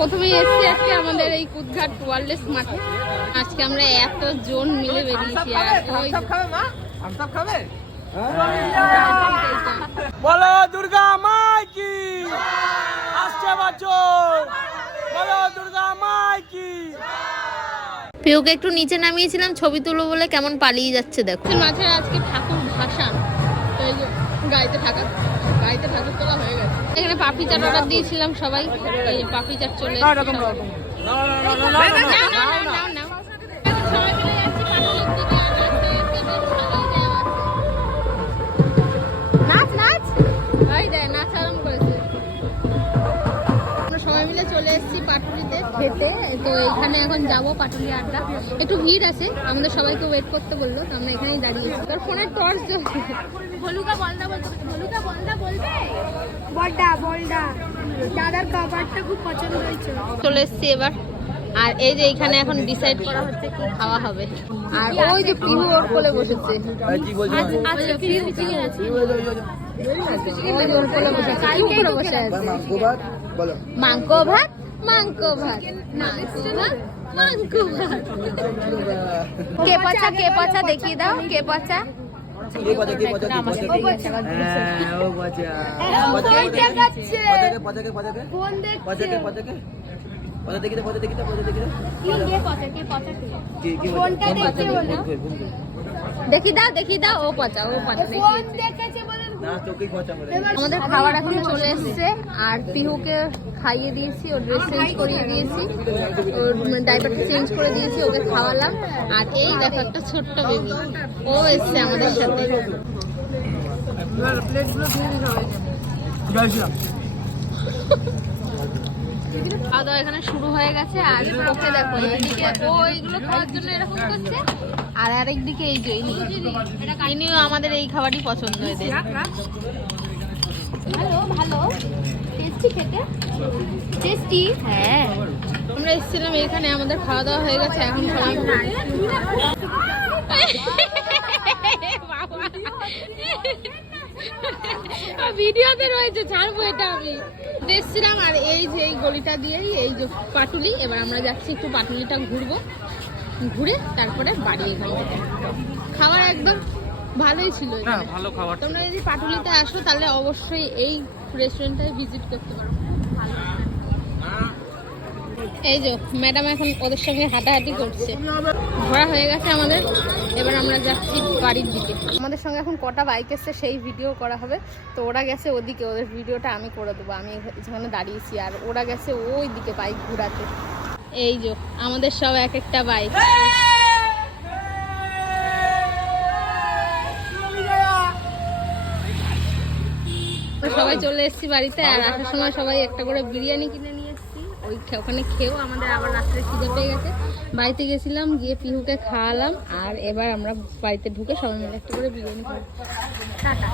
প্রথমেই এসেছি আজকে আমাদের এই কুদঘাট ওয়ারলেস মাঠে। আজকে আমরা এতজন মিলে বেরিয়েছি। আর বলো দুর্গা মাই কি, আসছে বছর বলো দুর্গা মাই কি। পিউকে একটু নিচে নামিয়েছিলাম ছবি তুলবো বলে, কেমন পালিয়ে যাচ্ছে দেখো। মাঠে আজকে ঠাকুর ভাসান, তো এই যে গাড়িতে ঠাকুর তোলা হয়ে গেছে। এখানে পাপড়ি চাট অর্ডার দিয়েছিলাম সবাই, এই পাপড়ি চাট চলে এসেছে। সবাই মিলে চলে এসেছি পাটুলিতে খেতে। তো এখানে এখন যাব পাটুলি আড্ডা। একটু ভিড় আছে, আমাদের সবাইকে ওয়েট করতে বললো, তো আমরা এখানেই দাঁড়িয়েছি। তোর ফোনের টর্চ জ্বলছে। ভলুকা বলদা বলবে বলদা দাদার খাবারটা খুব পছন্দ হয়েছে। চলে এসেছি এবার। আর এই যে এখানে এখন ডিসাইড করা হচ্ছে কি খাওয়া হবে। আর ওই যে পিহু ওর কোলে বসেছে। আচ্ছা ফিউ ঠিক আছে। ওই ওর কোলে বসেছে, কি করে বসে আছে? মাংকো ভাত মাংকো ভাত মাংকো ভাত। কে পচা দেখিয়ে দাও, কে পচা। দেখি দাও ও পচা আমাদের খাবার এখন চলে এসেছে। আর পিহুকে খাইয়ে দিয়েছি, ওর ড্রেস চেঞ্জ করিয়ে দিয়েছি, ওর ডাইপারটা চেঞ্জ করে দিয়েছি, ওকে খাওয়ালাম। আর এই দেখো একটা ছোট্ট বেবি, ও এসছে আমাদের সাথে। খাওয়া দাওয়া এখানে শুরু হয়ে গেছে। আর ওকে দেখো এইদিকে ও এইগুলো খাওয়ার জন্য এরকম করছে, আর আরেকদিকে এই যে ইনিও আমাদের এই খাবারই পছন্দ হয়েছে। ভালো টেস্টি খেতে, টেস্টি। হ্যাঁ, আমরা এসেছিলাম এখানে, আমাদের খাওয়া দাওয়া হয়ে গেছে। এখন সবাই ভিডিওতে রয়েছে, ছাড়বো এটা আমি। দেখছিলাম আর এই যে এই গলিটা দিয়েই এই যে পাটুলি। এবার আমরা যাচ্ছি একটু পাটুলিটা ঘুরবো, ঘুরে তারপরে বাড়ি। এখান থেকে খাবার একদম ভালোই ছিল, ভালো খাবার। তোমরা যদি পাটুলিতে আসো তাহলে অবশ্যই এই রেস্টুরেন্টটায় ভিজিট করতে পারো। এই যে ম্যাডাম এখন ওদের সঙ্গে হাঁটাহাঁটি করছে। ঘোরা হয়ে গেছে আমাদের, এবার আমরা যাচ্ছি বাড়ির দিকে। আমাদের সঙ্গে এখন কটা বাইক এসছে সেই ভিডিও করা হবে। তো ওরা গেছে ওদিকে, ওদের ভিডিওটা আমি করে দেবো। আমি যেখানে দাঁড়িয়েছি, আর ওরা গেছে ওই দিকে বাইক ঘোরাতে। এই যে আমাদের সব এক একটা বাইক। সবাই চলে এসেছি বাড়িতে। আর আসার সময় সবাই একটা করে বিরিয়ানি কিনে নিয়ে এসেছি। ওখানে খেয়েও আমাদের আবার রাত্রে খিদে পেয়ে গেছে। বাড়িতে গেছিলাম, গিয়ে পিহুকে খাওয়ালাম। আর এবার আমরা বাড়িতে ঢুকে সবাই মিলে একটা করে বিরিয়ানি খাবো। টাটা।